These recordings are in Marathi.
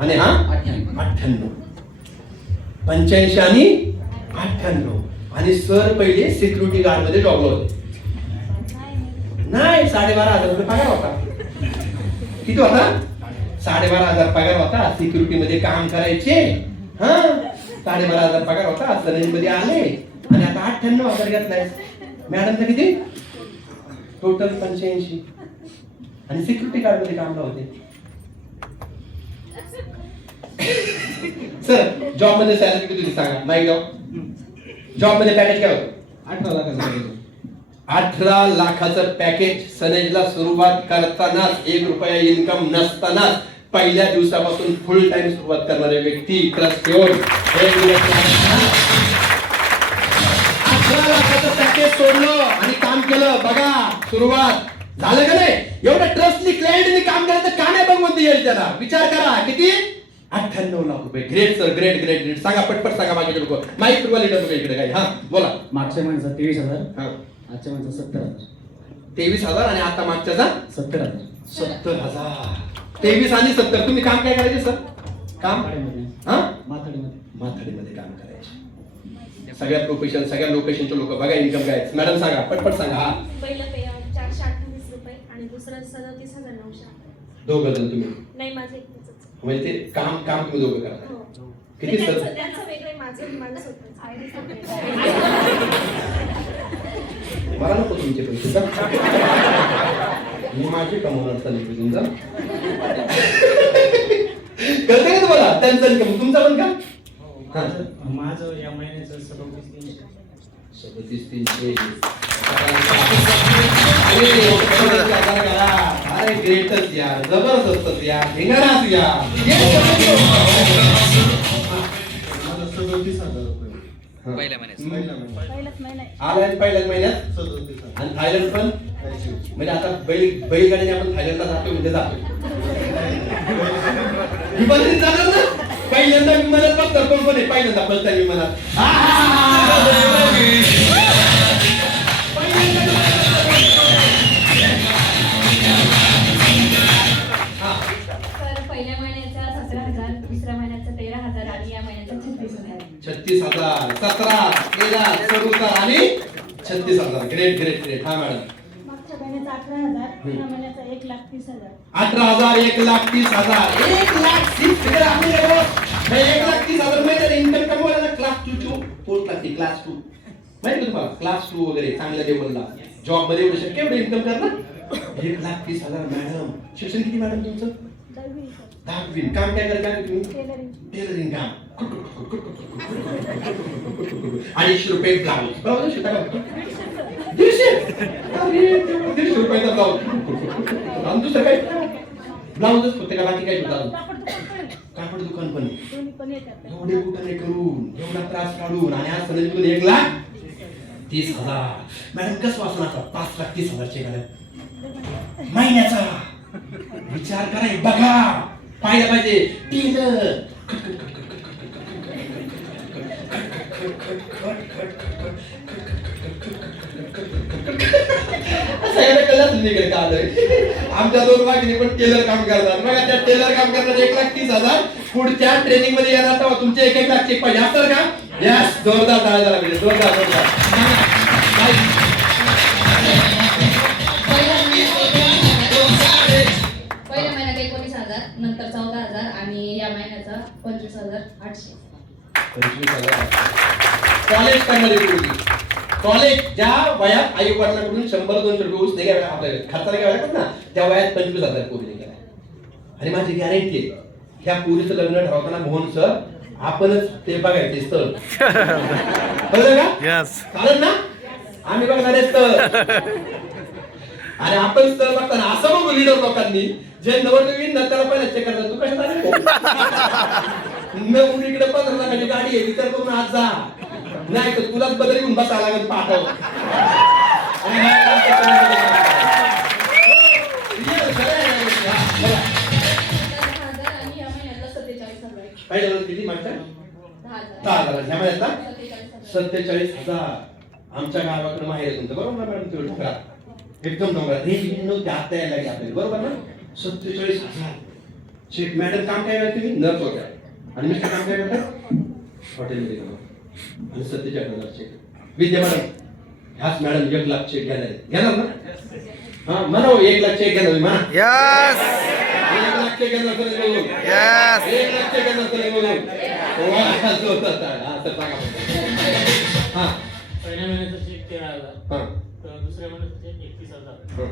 आणि हा? अठ्ठ्याण्णव. पंच्याऐंशी आणि अठ्ठ्याण्णव. आणि सर पहिले सिक्युरिटी गार्डमध्ये जॉबला होते. नाही साडेबारा हजार रुपये पगार होता. किती होता? साडेबारा हजार पगार होता. सिक्युरिटी मध्ये काम करायचे. हा? साडेबारा हजार पगार होता. सरेंजमध्ये आले. आणि आता अठ्ठ्याण्णव हजार घेतलाय. मॅडमचा किती? टोटल पंच्याऐंशी. आणि सिक्युरिटी गार्डमध्ये कामला होते. सर जॉबमध्ये सॅलरी किती सांगा? नाही जॉब जॉबमध्ये पॅकेज काय होतं? अठरा लाखाचं package. अठरा लाखाचं पॅकेज सनेजला सुरुवात करतानाच एक रुपया इन्कम नसतानाच पहिल्या दिवसापासून फुल टाइम सुरुवात करणारे व्यक्ती ट्रस्ट ठेवून अठरा लाखाचं पॅकेज सोडलं आणि काम केलं. बघा सुरुवात. झालं का नाही? एवढं ट्रस्टली क्लायंटनी काम केलं तर का नाही बघून येईल त्याला. विचार करा. किती? अठ्ठ्याण्णव लाख रुपये. Great sir great great great सांगा पटपट सांगा माझ्याकडे लोक माईक फिरवा लिटर तुमच्या इकडे काही हा बोला. मागच्या महिन्याचा तेवीस हजार हा. आजच्या महिन्याचा सत्तर हजार. तेवीस हजार आणि आता मागच्याचा? सत्तर हजार. सत्तर हजार. तेवीस आणि सत्तर. तुम्ही काम काय करायचे सर काम? माथाडीमध्ये. हा? माथाडीमध्ये. माथाडीमध्ये काम करायचे. सगळ्या प्रोफेशन सगळ्या लोकेशनचे लोक बघा इन्कम काय मॅडम सांगा पटपट सांगा हा. पहिलं पे चारशे अठ्ठावीस रुपये आणि दुसरं सदतीस हजार नऊशे अठ्ठावीस. दोघं जण तुम्ही. नाही माझं म्हणजे ते काम काम तुम्ही दोघं करता हो किती त्यांचं सर त्यांचं वेगळं माझं माझं स्वतःचं. मला नको तुमचे पैसे जा. मी माझे कमवणार चालले तुमचा कळतंय का तुम्हाला त्यांचं income, तुमचा पण का हा. माझं माझं या महिन्याचं सदोतीस तीनशे सदतीस तीनशे अरे, ग्रेटच यार जबरदस्तच यार धिंगाणाच. पहिल्या महिन्यात. आलाय पहिल्याच आणि थायलंड पण. म्हणजे आता बैल बैलगाडीने आपण थायलंडला जातो म्हणजे जातो विमानाने जाणार ना? पहिल्यांदा विमानात कोण कोण आहे पहिल्यांदा बसतात विमानात. ग्रेट ग्रेट ग्रेट हा मॅडम मागच्या महिन्याचा अठरा हजार या महिन्याचा एक लाख तीस हजार अठरा हजार एक लाख तीस हजार एक लाख तीस हजार आम्ही गेलो. हे एक लाख तीस हजार माहिती इन्कम कमवायला क्लास टू टू लागते क्लास टू माहिती का तुम्हाला क्लास टू वगैरे चांगल्या लेवलला जॉबमध्ये एवढं शक्य एवढं इन्कम करणार एक लाख तीस हजार मॅडम शिक्षण किती मॅडम तुमचं दहावी दहावी काम काय करता तुम्ही टेलरिंग टेलरिंग काम अडीचशे रुपये ब्लाऊज ब्लाऊज शिवता का दीडशे दीडशे रुपयाचा ब्लाऊज आणि दुसरं काय ब्लाऊजच फक्त का बाकी काय? कापड दुकान पण एवढे कुठे करून एवढा त्रास काढून आणि आज सलग एक लाख तीस हजार मॅडम कसं वाचणार पाच लाख तीस हजारचे गाड्या महिन्याचा विचार करा हे बघा पाहिलं पाहिजे टेलर आमच्या दोन वाघिणी पण टेलर काम करतात. बघा त्या टेलर काम करतात एक लाख तीस हजार. पुढच्या ट्रेनिंगमध्ये येणार तेव्हा तुमचे एक एक लाख चेक पाहिजे. असं का? यस जोरदार टाळ्या झाला पाहिजे. जोरदार जोरदार? पहिल्या महिन्यात एकोणीस हजार नंतर चौदा हजार आणि या महिन्याचा पंचवीस हजार आठशे. पंचवीस हजार. कॉलेज करणारी कॉलेज ज्या वयात आई वडिलांकडून शंभर दोनशे रुपये ऊस नाही घ्यावे आपल्या खर्चाला घ्यावे लागतात ना त्या वयात पंचवीस हजार पोरी गेला आणि माझी गॅरंटी आहे ह्या पुरीचं लग्न ठरवताना मोहन सर आपणच ते बघायचे स्थळ. कळलं का. चालेल ना? आम्ही बघणार स्थळ. आणि आपण स्थळ बघताना असं बघू लिडर लोकांनी जे नवरदेवीन ना त्याला पहिला चेक करतात तू कशात आली? मुलीकडे पंधरा लाखाची गाडी आहे विचार करून आज जा. नाही तर तुलाच बदल घेऊन बसायला लागेल पाठव सत्तेचाळीस हजार पहिल्या दोन किती मागच्या? दहा हजार. ह्या महिन्यातला सत्तेचाळीस हजार. आमच्या गावाकडे माहेर आहे तुमचं. बरोबर ना मॅडम? तेवढं करा. एकदम डोंगरात हे नव्हते आता यायला लागले आपल्याला. बरोबर ना? सत्तेचाळीस हजार. चेक मॅडम काम काय तुम्ही नर्स होत्या. आणि मिस्टर काम काय करतात? हॉटेलमध्ये आणि सत्तेच्या हजार चेक विद्या मॅडम ह्याच मॅडम एक लाख चेक घेणार. घेणार ना? हा म्हणा हो, एक लाख चेक घेणार म्हणा. यस एक लाख चेक घेणार बोलून एक लाख चेक घेणार बोलून. हा. हा. पहिल्या महिन्याचा चेक तेरा हजार हा. तर दुसऱ्या महिन्याचा चेक एकतीस हजार हा.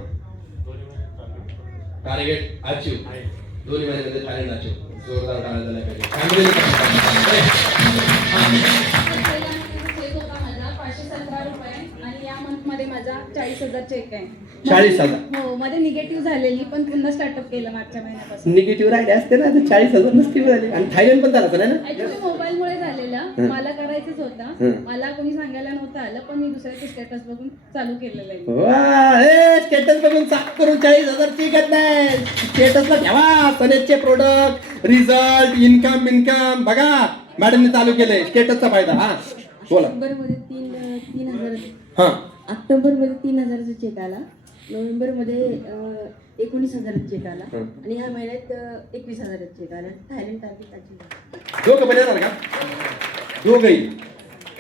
दोन्ही महिन्यात टार्गेट अचीव दोन्ही महिन्यामध्ये थायलंड अचीव जोरदार टाळा झाला पाहिजे चेक आहे. चाळीस हजार. हो मध्ये निगेटिव्ह झालेली पण पुन्हा स्टार्टअप केलं मागच्या महिन्यापासून. निगेटिव्ह राहिले असते ना तर चाळीस हजार नसते मिळाले आणि थायलंड पण झालं ना? ऍक्च्युली मोबाईल मुळे झालेलं. हं. मला करायचंच होतं. हं. मला कोणी सांगायला नव्हतं आलं पण मी दुसऱ्याचे स्टेटस बघून चालू केलेलं आहे. वा स्टेटस बघून साफ करून चाळीस हजार चिकत नाही. स्टेटसला ठेवा सनेजचे प्रोडक्ट रिझल्ट इन्कम इन्कम बघा मॅडमने चालू केलंय. स्टेटसचा फायदा हा. बोला. ऑक्टोबरमध्ये तीन तीन हजार. हा. ऑक्टोबरमध्ये तीन हजाराचा चेक आला. नोव्हेंबरमध्ये एकोणीस हजाराचा चेक आला. आणि ह्या महिन्यात एकवीस हजाराचा चेक आला. थायलंड दोघं पण येणार का? दोघंही.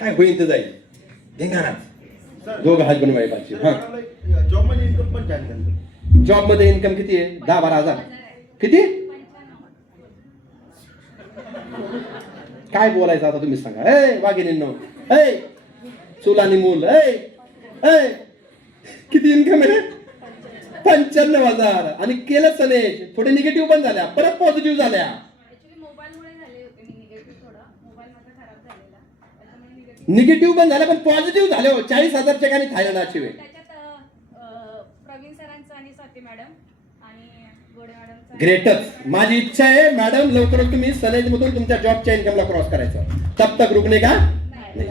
काय होईल ते जाईल? धिंगाणा. दोघं हजबंड वाईफ हा. जॉबमध्ये इन्कम पण छान झालं जॉबमध्ये इन्कम किती आहे? दहा बारा हजार. किती? काय बोलायचं आता तुम्ही सांगा. ए वाघिनींनो ए चूल आणि मूल. ए किती इन्कम आहे? पंच्याण्णव हजार. आणि केलं सनेज थोडे निगेटिव्ह पण झाल्या. परत पॉझिटिव्ह झाल्या. निगेटिव्ह पण झाल्या पण पॉझिटिव्ह झाले हो. चाळीस हजार ठिकाणी थायलंडाची वेळ ग्रेटच माझी इच्छा आहे मॅडम लवकरच तुम्ही सनेज मधून तुमच्या जॉबच्या इन्कमला क्रॉस करायचं. तब तक रुकणे का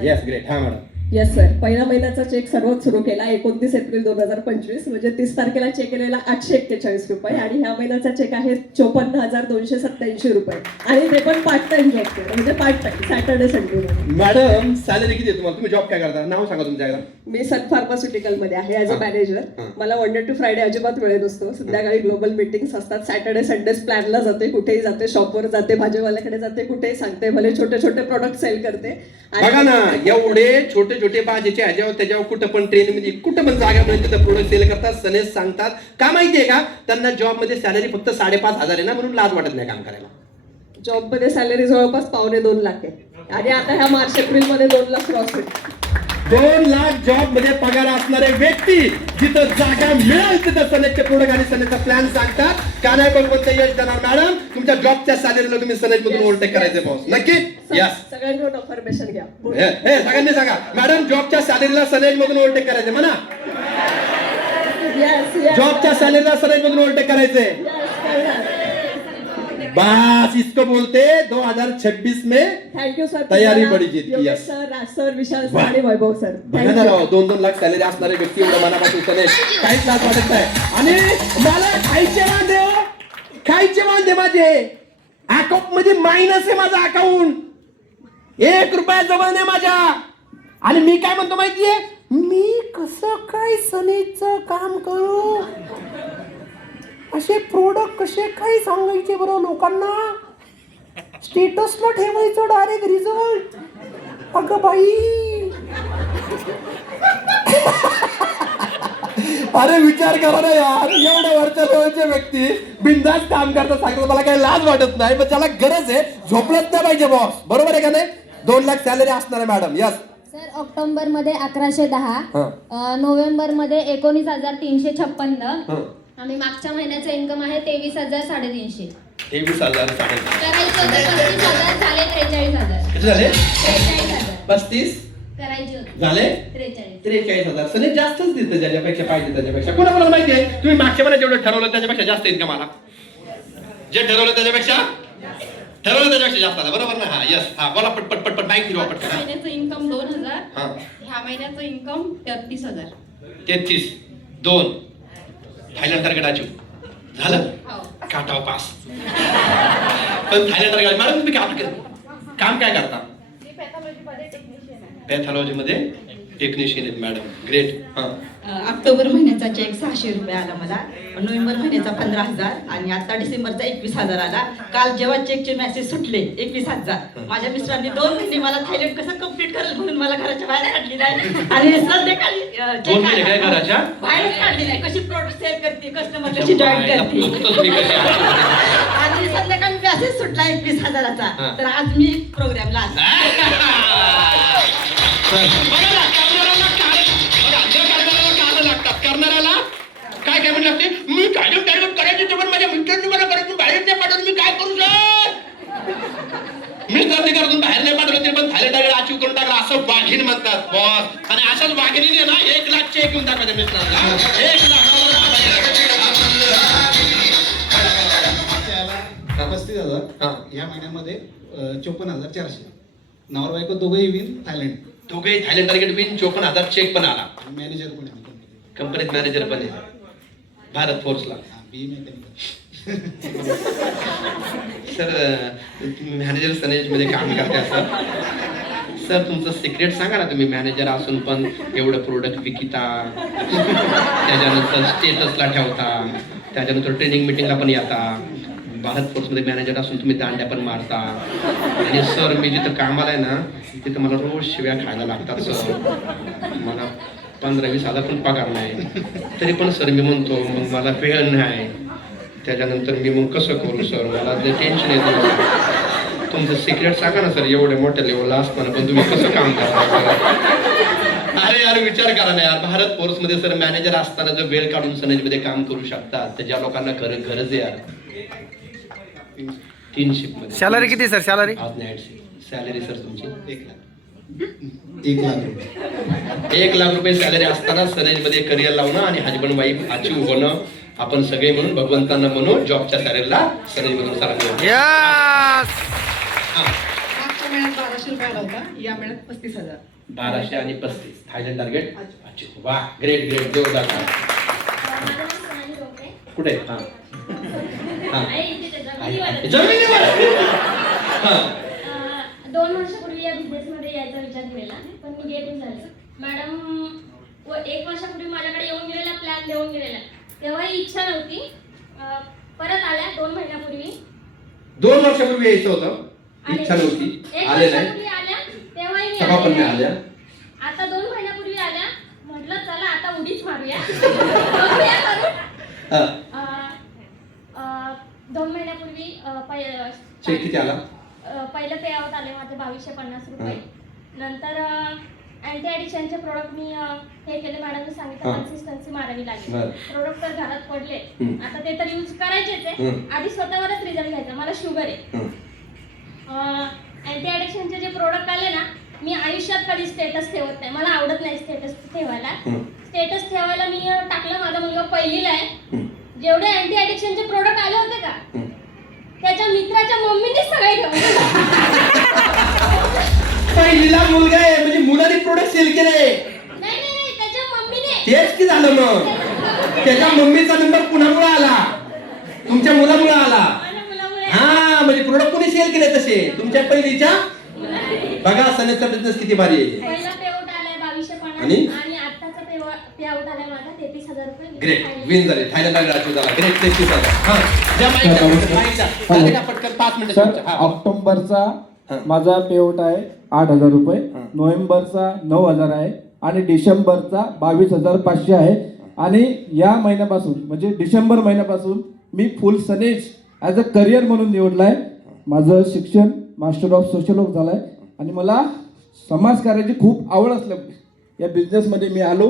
येस ग्रेट हा मॅडम. येस सर पहिला महिन्याचा चेक सर्वात सुरू केला एकोणतीस एप्रिल दोन हजार पंचवीस म्हणजे तीस तारखेला चेक केलेला आठशे एक्केचाळीस रुपये आणि ह्या महिन्याचा चेक आहे चोपन्न हजार दोनशे सत्याऐंशी रुपये. आणि ते पण पार्ट टाइम जॉब केलं म्हणजे part time Saturday Sunday madam salary किती आहे तुम्हाला? तुम्ही जॉब काय करता? नाव सांगा तुमच्या एकदा. मी सन फार्मास्युटिकलमध्ये आहे ऍज अ. मॅनेजर. मला वन डे टू फ्रायडे अजिबात वेळ नसतो. संध्याकाळी ग्लोबल मिटिंग्स असतात. सॅटर्डे संडेज प्लॅनला जाते कुठेही जाते शॉपवर जाते भाजीवाल्याकडे जाते कुठेही सांगते भले छोटे छोटे प्रोडक्ट सेल करते. आणि- बघा ना एवढे छोटे छोटे भाजीचे ह्याच्यावर त्याच्यावर कुठं पण ट्रेन म्हणजे कुठं पण जागा मिळेल तिथं प्रोडक्ट सेल करतात सनेस सांगतात. का माहितीये का? त्यांना जॉबमध्ये सॅलरी फक्त साडेपाच हजार आहे ना म्हणून लाज वाटत नाही काम करायला. जॉबमध्ये सॅलरी जवळपास पावणे दोन लाख आहे. आणि आता ह्या मार्च एप्रिलमध्ये दोन लाख क्रॉस होईल दोन लाख जॉबमध्ये पगार असणारे व्यक्ती जिथं जागा मिळेल तिथं सनेजचे प्रोडक्ट आणि सनेजचा प्लॅन सांगतात. का नाही कोणतं यश देणार मॅडम तुमच्या जॉबच्या सॅलरीला तुम्ही सनेज मधून ओव्हरटेक करायचे बॉस नक्की यस सगळ्यांकडून ऑफर्मेशन घ्या. हे सगळ्यांनी सांगा. मॅडम जॉबच्या सॅलरीला सनेज मधून ओव्हरटेक करायचे म्हणा. जॉबच्या सॅलरीला सनेज मधून ओव्हरटेक करायचे. बस इसको बोलते 2026 में थँक्यू सर तयारी बडी जीत की, योगेश yes. सर राज सर विशाल सर. आणि वैभव सर बघा राव दोन दोन लाख सॅलरी असणारे व्यक्ती एवढं मनापासून सनेज काहीच लाज वाटत नाही. आणि मला खायचे वांदे हो. खायचे वांदे माझे. अकाउंटमध्ये मायनस आहे माझा अकाउंट एक रुपया जवळ नाही माझ्या. आणि मी काय म्हणतो माहितीये? मी कसं काय सनेजचं काम करू? असे प्रोडक्ट कसे काय सांगायचे बरं लोकांना? स्टेटसला ठेवायचं डायरेक्ट रिझल्ट अगं बाई. अरे विचार करा ना यार. एवढ्या वरच्या लेवलचे व्यक्ती बिंदास काम करतात. सांगतात मला काही लाज वाटत नाही पण त्याला गरज आहे. झोपलंच नाही पाहिजे बॉस बरोबर आहे का नाही? दोन लाख सॅलरी असणार आहे मॅडम यस सर ऑक्टोबरमध्ये अकराशे दहा हा. नोव्हेंबरमध्ये एकोणीस हजार तीनशे छप्पन्न हं. आणि मागच्या महिन्याचं इन्कम आहे तेवीस हजार साडेतीनशे. तेवीस हजार साडे करायचे होते पस्तीस हजार झाले त्रेचाळीस हजार. किती झाले? त्रेचाळीस हजार. पस्तीस? करायचे होते. झाले? त्रेचाळीस. त्रेचाळीस हजार. सने जास्तच देतं ज्याच्यापेक्षा पाहिजे त्याच्यापेक्षा. कोणाकोणाला माहिती आहे? तुम्ही मागच्या महिन्यात जेवढं ठरवलं त्याच्यापेक्षा जास्त इन्कम आला. जे ठरवलं त्याच्यापेक्षा? ठरवलं त्याच्यापेक्षा जास्त आला. बरोबर ना? हा यस हा बोला पट पट पट पट. माहिती पटकन हा. महिन्याचं इन्कम दोन हजार. हा. ह्या महिन्याचं इन्कम तेहतीस हजार. तेहतीस. दोन. थायलंड टार्गेट अचीव झालं? हो. काटाव पास. पण थायलंड टार्गेट मॅडम तुम्ही काम कर काम काय करता? पॅथॉलॉजी मध्ये टेक्निशियन आहेत मॅडम ग्रेट हा. ऑक्टोबर महिन्याचा चेक सहाशे रुपये आला मला. नोव्हेंबर महिन्याचा पंधरा हजार आणि आता डिसेंबरचा एकवीस हजार आला. काल जेव्हा चेकचे मेसेज सुटले एकवीस हजार. माझ्या मिस्टरांनी दोन महिने मला थायलंड कसं कंप्लीट करेल म्हणून मला घराच्या बाहेर काढली नाही. आणि संध्याकाळी? बाहेरच काढली नाही. कशी प्रोडक्ट सेल करते कस्टमर कशी जॉईन करते. आणि संध्याकाळी मेसेज सुटला एकवीस. हजाराचा. तर आज मी प्रोग्रामला टायलर टायलर करायचे ते पण माझ्या मित्रांनी मला करायचं बाहेर नाही पाठवलं. मी काय करू सर? मिस्टरने करायचं बाहेर नाही पाठवलं ते पण थायलंड टायलर अचीव करून टाकलं असं वाघीण म्हणतात. बॉस. आणि अशाच वाघिणीने ना एक लाख चेक घेऊन टाकायचे मिस्टरांना. एक लाख पस्तीस. हजार या महिन्यामध्ये चोपन्न हजार चारशे. नवरा बायको दोघंही विन थायलंड दोघे थायलंड टार्गेट विन चोपन्न हजार चेक पण आला. मॅनेजर पण. कंपनीत मॅनेजर पण आहे. भारत फोर्सला. सर मॅनेजर सनेजमध्ये काम करते असं सर तुमचं सिक्रेट सांगा ना तुम्ही मॅनेजर असून पण एवढं प्रोडक्ट विकिता. त्याच्यानंतर स्टेटसला ठेवता. त्याच्यानंतर ट्रेनिंग मिटिंगला पण येता. भारत फोर्समध्ये मॅनेजर असून तुम्ही दांड्या पण मारता. आणि सर मी जिथं कामाला आहे ना तिथं मला रोज शिव्या खायला लागतात सर. मला पंधरा वीस हजार पण पगार नाही. तरी पण सर मी म्हणतो मग मला वेळ नाही. त्याच्यानंतर मी मग कसं करू सर? मला ते टेन्शन येतं तुमचं सिक्रेट सांगा ना सर एवढ्या मोठ्या लेवलला असताना पण तुम्ही कसं काम करता? अरे यार विचार करा ना यार. भारत फोर्समध्ये सर मॅनेजर असताना जर वेळ काढून सनेजमध्ये काम करू शकतात तर ज्या लोकांना खरं गरज आहे यार. तीन शिफ्ट सॅलरी किती सर सॅलरी आज सॅलरी सर तुमची? एक लाख. एक लाख रुपये. एक लाख रुपये सॅलरी असताना सनेजमध्ये करिअर लावणं आणि हजबंड वाईफ अचीव होणं आपण सगळे म्हणून भगवंतांना म्हणून जॉबच्या सॅलरीला यस मागच्या महिन्यात बाराशे रुपये आला होता या महिन्यात पस्तीस हजार. बाराशे आणि पस्तीस. थायलंड टार्गेट वा ग्रेट ग्रेट जोरदार. कुठे? हा. हा. हा. दोन वर्षापूर्वी या बिझनेसमध्ये यायचा विचार केलेला पण मी गेट झाले. मॅडम व एक वर्षापूर्वी माझ्याकडे येऊन गेलेला प्लॅन देऊन गेलेला. तेव्हा ही इच्छा नव्हती. परत आल्या दोन महिन्यापूर्वी. दोन वर्षापूर्वी यायचं होतं. इच्छा नव्हती. आले नाही. आल्या तेव्हाही. आल्या. आता दोन महिन्यापूर्वी आल्या. म्हटलं चला आता उडीच मारूया. दोन महिन्यापूर्वी पहिलं पे आउट आले माझे बावीसशे पन्नास रुपये. नंतर अँटी ॲडिक्शनचे प्रोडक्ट मी हे केले मॅडमने सांगितलं. कन्सिस्टन्सी मारावी लागेल. प्रोडक्ट तर घरात पडले. आता ते तर यूज करायचेच आहे. आधी स्वतःवरच रिझल्ट घ्यायचा मला शुगर आहे. अँटी ॲडिक्शनचे जे प्रोडक्ट आले ना मी आयुष्यात कधी स्टेटस ठेवत नाही मला आवडत नाही स्टेटस ठेवायला. स्टेटस ठेवायला मी टाकलं माझा मुलगा पहिलीला आहे. जेवढे अँटी ॲडिक्शनचे प्रोडक्ट आले होते का. त्याच्या मित्राच्या मम्मीनेच सगळे ठेवले पहिलीला मुलगा आहे म्हणजे मुलाने प्रोडक्ट सेल केले नाही नाही नाही त्याच्या मम्मीने. तेच की झालं मग? त्याच्या मम्मीचा नंबर पुन्हा आला? तुमच्या मुलामुळे आला. हा म्हणजे प्रोडक्ट कोणी सेल केले तसे? तुमच्या पहिलीच्या? बघा सनेचा बिझनेस किती भारी आहे. आणि? ग्रेट. विन झाले. थायलंड राजू झाला ग्रेट हजार हा. ज्या झाले का पटकन पाच मिनिटं. हा. ऑक्टोबरचा. माझा पेआउट आहे आठ हजार रुपये. नोव्हेंबरचा नऊ हजार आहे आणि डिसेंबरचा बावीस हजार पाचशे आहे. आणि या महिन्यापासून म्हणजे डिसेंबर महिन्यापासून मी फुल सनेज ॲज अ करिअर म्हणून निवडला आहे माझं शिक्षण मास्टर ऑफ सोशल झालं आहे आणि मला समाजकार्याची खूप आवड असल्या या बिझनेसमध्ये मी आलो.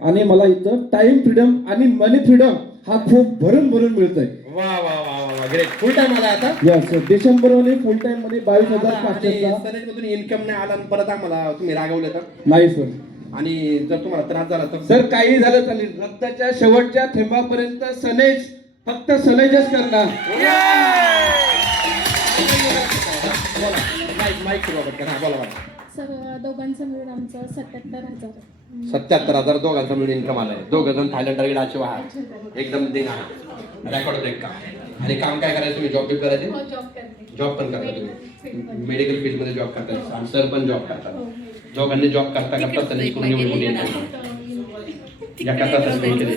आणि मला इथं टाइम फ्रीडम आणि मनी फ्रीडम हा खूप भरून भरून मिळतोय. वा वा. ग्रेट फुल टाइम आला आता? यस डिसेंबरमध्ये फुल टाइममध्ये बावीस हजार सनेज मधून इन्कम नाही आला आणि परत आम्हाला तुम्ही रागवले तर? नाही सर आणि जर तुम्हाला त्रास झाला तर? सर काही झालं चालेल रक्ताच्या शेवटच्या थेंबापर्यंत सनेज फक्त सनेजच करणार. सुरू दोघांचं मिळून आमचं सत्याहत्तर हजार. सत्याहत्तर हजार दोघांचा मिळून इन्कम आलाय. दोघं जण थायलंड आहात एकदम दिना रेकॉर्ड ब्रेक काम आणि काम काय करायचं? तुम्ही जॉब बी करायचे? जॉब करते. जॉब पण करता तुम्ही. मेडिकल फील्डमध्ये. जॉब करता. आणि सर पण जॉब करतात. दोघांनी जॉब करता करता त्यांनी करून निवडून तासात सुरू केली.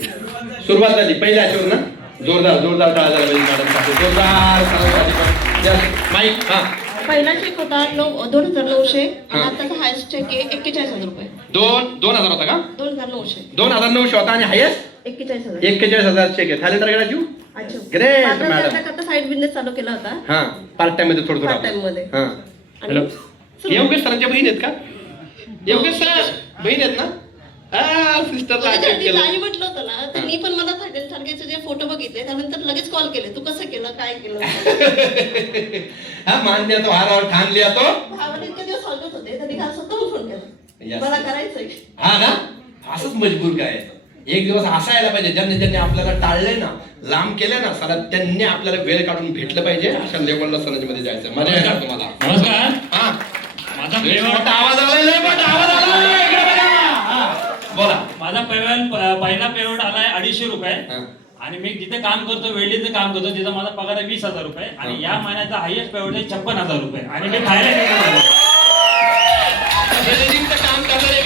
सुरुवात झाली. पहिल्या आठवड ना? जोरदार जोरदार टाळा झाला पाहिजे मॅडमसाठी. जोरदार माईक हा. पहिला चेक होता नऊ दोन हजार नऊशे हा. आणि आताचा हायस्ट चेक आहे एक्केचाळीस हजार रुपये. दोन दोन हजार होता का? दोन हजार नऊशे. दोन हजार नऊशे होता आणि हायस्ट एक्केचाळीस हजार. एक्केचाळीस हजार चेक आहे. थायलंड टार्गेट जीव? करता करता साईड बिझनेस चालू केला होता? हा पार्ट टाइममध्ये थोडं थोडं पार्ट टाइममध्ये. हा. हॅलो योगेश सरांच्या बहीण आहेत का? योगेश सर बहीण आहेत ना? सिस्टरला म्हणजे अटॅक त्यांनी केलं. नाही म्हटलं होतं ना त्यांनी पण मला जे फोटो बघितले त्यानंतर लगेच कॉल केले. तू कसं केलं? काय केलं? हा मान दिया तो हारावर ठाण लिया तो भावाने इतके दिवस सांगत होते त्यांनी काल स्वतः फोन केला. Yes. मला करायचंय. हा ना? असंच मजबूर काय? एक दिवस असा यायला पाहिजे ज्यांनी ज्यांनी आपल्याला टाळलंय ना लांब केलंय ना सर त्यांनी आपल्याला वेळ काढून भेटलं पाहिजे. अशा लेवलला मध्ये जायचं मजा येणार तुम्हाला. नमस्कार. हा. माझा आवाज. हा, बोला. माझा पेमेंट पहिला पेमेंट आलाय अडीचशे रुपये. आणि मी जिथे काम करतो वेल्डिंगचं काम करतो तिथं माझा पगार आहे वीस हजार रुपये. आणि या महिन्याचा हायएस्ट पेमेंट आहे छप्पन हजार रुपये. आणि मी खायला काम करणारे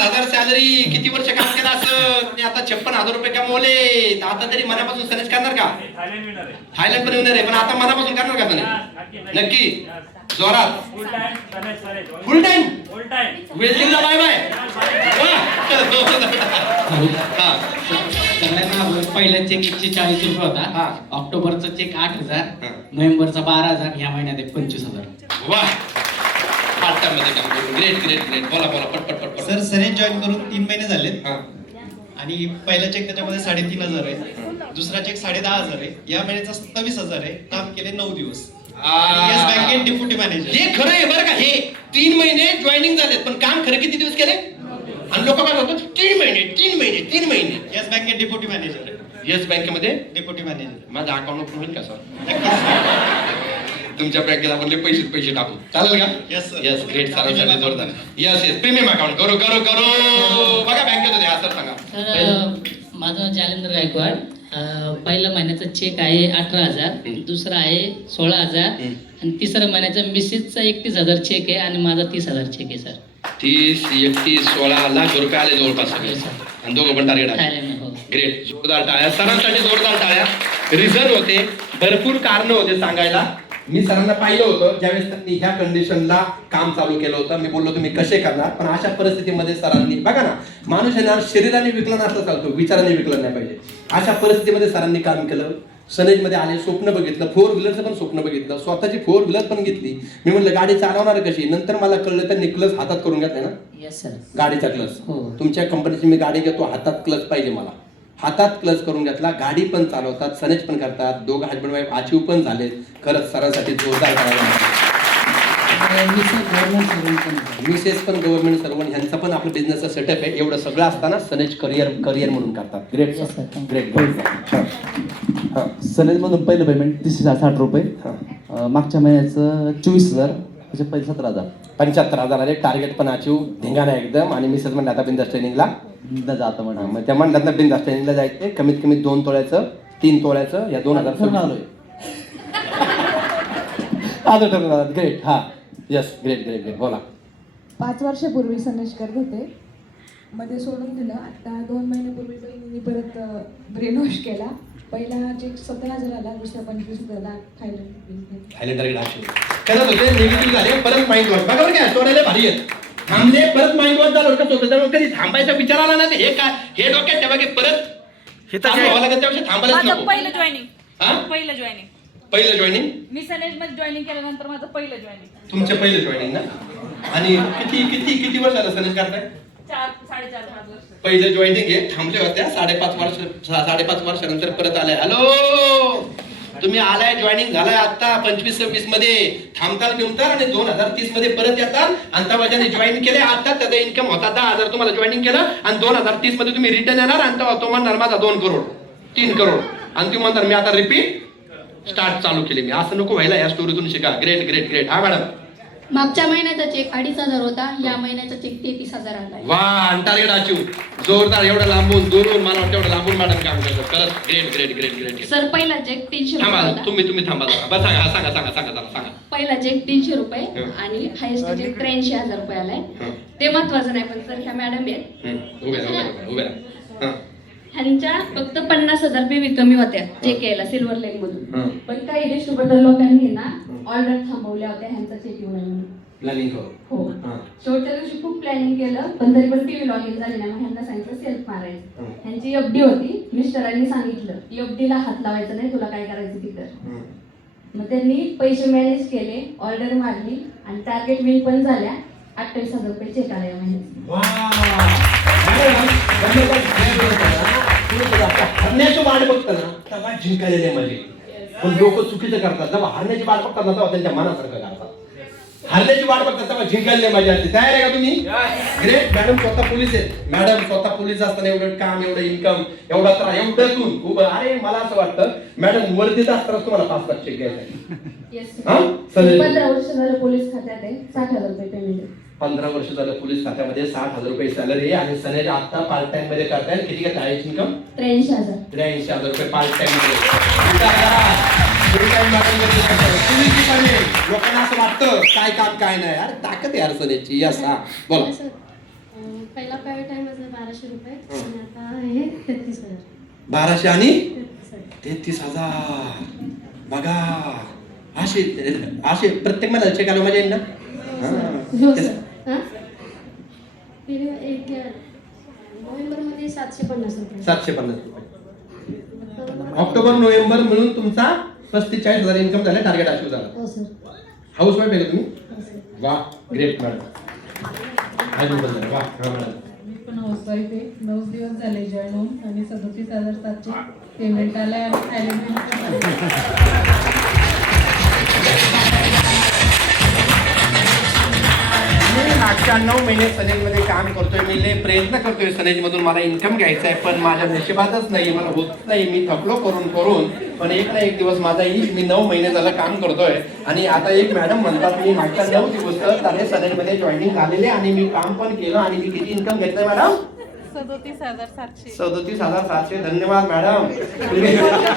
वीस हजार सॅलरी किती वर्ष काम केलं असं? आणि आता छप्पन हजार रुपये कमवले. तर आता तरी मनापासून सनेज करणार का? थायलंड पण येणार आहे. पण आता मनापासून करणार का सनेज नक्की. जोरात. फुल टाइम वेल्डिंगला बाय बाय पहिला चेक एकशे चाळीस रुपये. होता. ऑक्टोबरचा चेक आठ हजार. नोव्हेंबरचा बारा हजार. ह्या महिन्यात पंचवीस हजार. वा पार्ट टाइममध्ये काम करून. ग्रेट ग्रेट ग्रेट बोला बोला पट पट पट पट. सर सनेज जॉईन करून तीन महिने झालेत. हा. आणि पहिला चेक त्याच्यामध्ये साडेतीन हजार आहे. दुसरा चेक साडे दहा हजार आहे. या महिन्याचा सत्तावीस हजार आहे. काम केले नऊ दिवस. येस बँकेत डेप्युटी मॅनेजर हे खरं आहे बरं का? हे तीन महिने जॉईनिंग झालेत. पण काम खरं किती दिवस केले? आणि लोक काय म्हणतात? तीन महिने तीन महिने तीन महिने. येस बँकेत डेप्युटी मॅनेजर येस बँकेमध्ये डेप्युटी मॅनेजर माझा अकाउंट ओपन होईल का सर तुमच्या बँकेत आपण लय पैसे पैसे टाकू. चालेल का? Yes, sir. Yes great sir जोरदार. येस येस प्रीमियम अकाउंट करू करू करू. बघा बँकेत होते हा सर सांगा. तर माझं जालेंद्र गायकवाड. अं, पहिल्या महिन्याचा चेक आहे अठरा हजार. दुसरा आहे सोळा हजार. आणि तिसऱ्या महिन्याचा मिसेसचा एकतीस हजार चेक आहे आणि माझा तीस हजार चेक आहे सर तीस एकतीस सोळा लाख रुपये आले जवळपास सगळे. आणि दोघं पण टार्गेट आले थायलंड हो. ग्रेट जोरदार टाळ्या. सरांसाठी जोरदार टाळ्या. रिझन होते. भरपूर कारण होते सांगायला. मी सरांना पाहिलं होतं ज्यावेळेस त्यांनी ह्या कंडिशनला काम चालू केलं होतं मी बोललो तुम्ही कसे करणार? पण अशा परिस्थितीमध्ये सरांनी बघा ना माणूस ना शरीराने विकलन असलं चालतो विचाराने विकलन नाही पाहिजे. अशा परिस्थितीमध्ये सरांनी काम केलं सनेजमध्ये आले स्वप्न बघितलं फोर व्हीलरचं पण स्वप्न बघितलं स्वतःची फोर व्हीलर पण घेतली. मी म्हणलं गाडी चालवणार कशी? नंतर मला कळलं तर निकलस हातात करून घेतलं ना? गाडीचा क्लच हो. तुमच्या कंपनीची मी गाडी घेतो हातात क्लच पाहिजे मला. हातात क्लच करून घेतला गाडी पण चालवतात सनेज पण करतात दोघं हजबंड वाईफ अचीव पण झालेत. खरंच सरांसाठी जोरदार करायला मिसेस पण गव्हर्नमेंट सर्वंट ह्यांचा पण आपलं बिझनेसचा सेटअप आहे. एवढं सगळं असताना सनेज करिअर करिअर म्हणून करतात. ग्रेट ग्रेट ग्रेट हां सनेजमधून पहिलं पेमेंट तीस हजार साठ रुपये. हां. मागच्या महिन्याचं चोवीस हजार त्याचे सतरा हजार. पंच्याहत्तर हजार आले. टार्गेट पण अचीव धिंगाणा एकदम. आणि मिसेस म्हणलं आता बिंदास ट्रेनिंगला न जाता म्हणा मग त्या म्हणतात ना बिंदास ट्रेनिंगला जायचे कमीत कमी दोन तोळ्याचं तीन तोळ्याचं या दोन हजार ठरवून सव्वीस. आलोय आता ग्रेट हा. यस ग्रेट ग्रेट ग्रेट बोला. पाच वर्षापूर्वी सनेज करत होते. मध्ये सोडून दिलं. आता दोन महिन्यापूर्वी बहिणीने परत ब्रेन वॉश केला. पहिला चेक सतरा हजार आला दुसरा पंचवीस हजार आला. थायलंड थायलंड टार्गेट अचीव करत होते निगेटिव्ह झाले परत माइंड वॉश बघा बरं काय सोडायला भारी आहेत थांबले परत माइंड वॉश झालं होतं त्यामुळे कधी थांबायचा विचार आला ना हे काय हे डोक्यात ठेवा की परत हे लागेल त्यापेक्षा थांबायलाच माझं नको. पहिलं जॉईनिंग हा? पहिलं जॉईनिंग पहिलं जॉईनिंग मी सनेजमध्ये जॉईनिंग केल्यानंतर माझं पहिलं जॉईनिंग तुमचं पहिलं जॉईनिंग ना? आणि किती किती किती वर्ष झालं सनेज करताय चार साडेचार पाच वर्ष. पहिलं जॉईनिंग आहे थांबले होत्या साडेपाच वर्ष सा- साडेपाच वर्षानंतर परत आलाय हॅलो तुम्ही आलाय जॉईनिंग झालाय आता पंचवीस सव्वीसमध्ये. थांबताल बिमताल आणि दोन हजार तीसमध्ये परत येतात अंतावाजाने जॉईन केले आता त्याचा इन्कम होता दहा हजार तुम्हाला जॉईनिंग केलं. आणि दोन हजार तीसमध्ये तुम्ही रिटर्न येणार आणि तेव्हा तो म्हणणार माझा दोन करोड तीन करोड. आणि तुम्ही म्हणणार मी आता रिपीट स्टार्ट चालू केली मी. असं नको व्हायला या स्टोरीतून शिका. ग्रेट ग्रेट ग्रेट हा मॅडम मागच्या महिन्याचा चेक अडीच हजार होता या महिन्याचा चेक तेहतीस हजार आला वा टार्गेट अचीव जोरदार एवढं लांबून दुरून मला वाटतं एवढं लांबून मॅडम काम करतात. खरंच great great great great sir पहिला चेक तीनशे रुपये थांबा होता. तुम्ही तुम्ही थांबा जरा. बरं सांगा सांगा सांगा सांगा जरा सांगा. पहिला चेक तीनशे रुपये हं. आणि हायेस्ट चेक त्र्याऐंशी हजार रुपये आलाय. हं. ते महत्वाचं नाही पण सर ह्या मॅडम आहेत. उभे राहा, उभे राहा, उभे राहा. हा, ह्यांच्या फक्त पन्नास हजार रुपये कमी होत्या चेक यायला सिल्वर लेन मधून. हा. पण काही डिस्ट्रीब्युटर लोकांनी ना ऑर्डर थांबवल्या होत्या ह्यांचा चेक येऊ नये म्हणून करू. हो हा. शेवटच्या दिवशी खूप प्लॅनिंग केलं पण तरी पण टीव्ही लॉग इन झाली नाही मग ह्यांना सांगितलं सेल्फ मारायचं हम्म. ह्यांची एफडी होती मिस्टरांनी सांगितलं एफडी ला हात लावायचा नाही तुला काय करायचं ती कर हम्म. मग त्यांनी पैसे मॅनेज केले ऑर्डर मारली आणि टार्गेट विन पण झाल्या अठ्ठावीस हजार रुपये चेक आले या महिन्यात वा. मॅडम, धन्यवाद. तुम्ही आता हरण्याची वाट जिंकलेले मजे पण लोक चुकीचं करतात. जेव्हा हरण्याची वाट बघतात ना तेव्हा त्यांच्या मनासारखं करतात. हरण्याची वाट बघतात तेव्हा जिंकलेले मजा असते तयार आहे का तुम्ही? ग्रेट मॅडम स्वतः पोलीस आहेत. मॅडम स्वतः पोलीस असताना एवढं काम एवढं इन्कम एवढा त्रास एवढं तून खूप अरे मला असं वाटतं मॅडम वर्दीत असताना तुम्हाला पाच पाच चेक घ्यायचा हा? पंधरा वर्ष झालं पोलीस खात्यात आहे. साठ हजार रुपये पेमेंट पंधरा वर्ष झालं पोलीस खात्यामध्ये साठ हजार रुपये सॅलरी आणि सनेज आता पार्ट टाइममध्ये करताय. किती का चाळीस इन्कम त्र्याऐंशी हजार. त्र्याऐंशी हजार रुपये पार्ट टाइममध्ये. लोकांना असं वाटतं काय काम काय नाही. अरे ताकद आहे यार सनेजची. यस हा. बोला. पहिला प्रायव्हेट टाइम बाराशे रुपये. आणि आता तेहतीस हजार. बाराशे आणि? तेहतीस हजार. बघा. असे असे प्रत्येक मला चेक आलं येईल ना? तेच- सर. हां नोव्हेंबरमध्ये सातशे पन्नास रुपये. सातशे पन्नास रुपये ऑक्टोबर नोव्हेंबर मिळून तुमचा पस्तीस चाळीस हजार इन्कम झाला टार्गेट अचीव झाला. हो सर हाऊस वाईफ आहे का तुम्ही? हो वा ग्रेट मॅडम वा मॅडम मी पण हाऊसवाईफ आहे. नऊ दिवस झाले जॉईन होऊन आणि सदोतीस हजार सातशे पेमेंट आलाय आणि थायलंड नऊ महिने सनेजमध्ये काम करतोय मी लय प्रयत्न करतोय सनेजमधून मला इन्कम घ्यायचा आहे पण माझ्या नशिबातच नाही मला होत नाही मी थकलो करून करून पण एक ना एक दिवस माझा येईल मी नऊ महिने झालं काम करतोय. आणि आता एक मॅडम म्हणतात मी मागच्या नऊ दिवस तर सनेजमध्ये जॉईनिंग झालेले आणि मी काम पण केलं आणि मी किती इन्कम घेतलंय मॅडम सदोतीस हजार सातशे सदोतीस हजार सातशे धन्यवाद मॅडम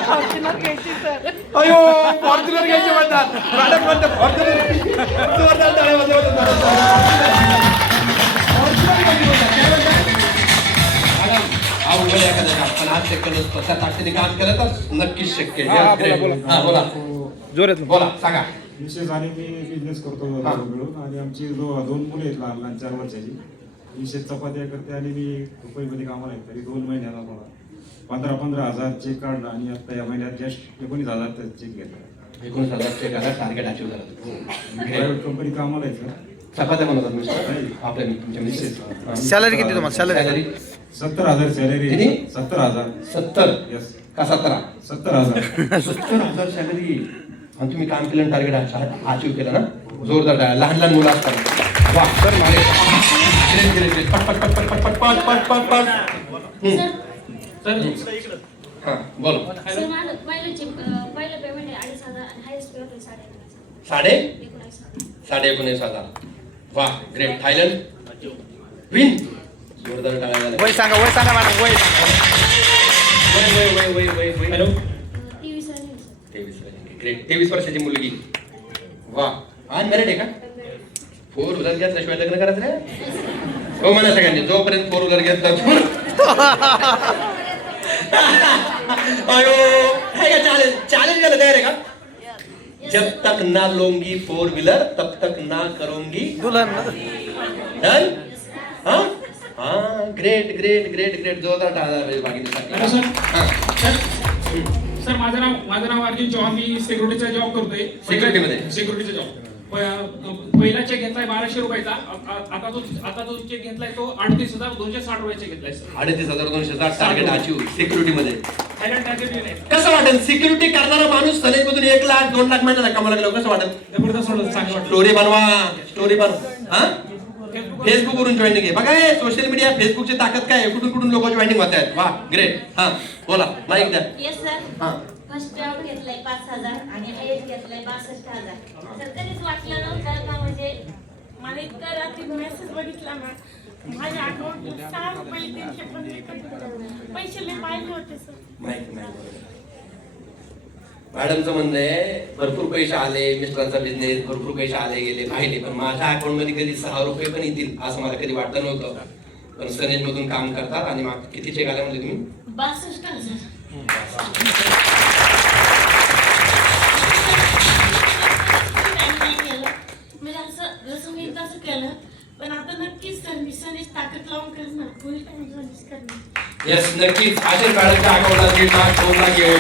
फॉर्च्युनर घ्यायची सर अयो फॉर्च्युनर घ्यायचे म्हणतात मॅडम म्हणतात फॉर्च्युनर जोरदार टाळ्या वाजवा, जोरदार. Fortuner घ्यायची म्हणतात. काय म्हणतात? मॅडम, अवघड आहे एखादं काम, पण आज शक्य नसतं. त्या ताकदीने काम केलं तर नक्कीच शक्य आहे. हा, Yes, बोला, great. बोला. बोला जोरात बोला सांगा विशेष आणि मी बिझनेस करतो. मिळून आणि आमची दोन मुले आहेत लहान लहान चार वर्षाची विशेष चपात्या करते आणि मी रुपयेमध्ये कामाला आहे तरी दोन महिन्याला मला. पंधरा पंधरा हजार चेक काढला आणि आता या महिन्यात जस्ट एकोणीस हजार चेक घेतला. एकोणीस हजार चेक आला टार्गेट अचीव झालं कंपनी कामाला आहे सर चपात्या बनवतात मिस्टर. आपल्या तुमच्या मिसेस. Salary किती तुम्हाला? Salary? सत्तर हजार सॅलरी किती? सत्तर हजार. सत्तर? येस का सतरा? सत्तर हजार. सत्तर हजार सॅलरी आणि तुम्ही काम केलं टार्गेट अचीव केलं ना? जोरदार. लहान लहान मुलं असतात. वा ग्रेट ग्रेट ग्रेट पट पट पट पट पट पट पट पट पट पट. हम्म. हा बोल. सर माझं पहिलं चेक पहिलं पेमेंट आहे अडीच हजार आणि हायस्ट पेमेंट आहे साडे अकरा साडे? एकोणीस हजार. साडे एकोणीस हजार. वा ग्रेट थायलंड विन जोरदार टाळ्या झाल्या. वय सांगा वय सांगा मॅडम वय वय वय वय वय वय हॅलो? तेवीस आणि ग्रेट तेवीस वर्षाची मुलगी. वा अनमॅरिड आहे का? फोर व्हीलर घेतल्याशिवाय लग्न करायचं रे हो म्हणा सगळ्यांनी जोपर्यंत फोर व्हीलर घेतला अयो हे का चॅलेंज चॅलेंज घ्यायला तयार आहे का? जब तक ना लोंगी फोर व्हीलर तब तक ना करूंगी. दुल्हन. डन? हा? हा ग्रेट ग्रेट ग्रेट ग्रेट जोरदार टाळा हॅलो सर. सर सर माझं नाव माझं नाव अर्जुन चव्हाण. मी सिक्युरिटीचा जॉब करतोय. Security मध्ये? सिक्युरिटीचा जॉब पहिला चेक घेतलाय बाराशे रुपयाचा. आता तो आता जो चेक घेतलाय तो अडतीस हजार दोनशे साठ रुपयाचा घेतलाय सर अडतीस हजार दोनशे साठ टार्गेट अचीव सिक्युरिटी मध्ये. थायलंड टार्गेट नाही कसं वाटेल? सिक्युरिटी करणारा माणूस सनेज मधून एक लाख दोन लाख महिन्याला कमाला गेलो कसं वाटेल? जबरदस्त वाटलं चांगलं वाटलं. स्टोरी बनवा स्टोरी बनवा. हा? फेसबुक वरून जॉईनिंग आहे बघा सोशल मीडिया फेसबुकची ताकद काय? कुठून कुठून लोक जॉईनिंग होत आहेत? वा ग्रेट हा बोला माईक द्या. येस सर हा. फर्स्ट राऊंड घेतलाय पाच हजार आणि हायस्ट घेतलाय बासष्ट हजार. कधीच वाटलं नव्हतं का? म्हणजे मला इतकं रात्री मेसेज बघितला ना माझ्या अकाउंट सहा रुपये तीनशे पंचवीस पैसे होते सर मॅडमचं म्हणणं आहे भरपूर पैसे आले मिस्टरांचा बिझनेस भरपूर पैसे आले गेले पाहिले पण माझ्या अकाउंटमध्ये कधी सहा रुपये पण येतील असं मला कधी वाटलं नव्हतं. पण सनेज मधून काम करतात आणि मग किती चेक आले म्हणजे तुम्ही? बासष्ट हजार. मी पण आता नक्कीच सर्व्हिस आणि ताकद लावून करणार. फुल टाइम सर्व्हिस करणार. येस नक्कीच. मॅडमच्या अकाउंटला दीड लाख दोन लाख येऊ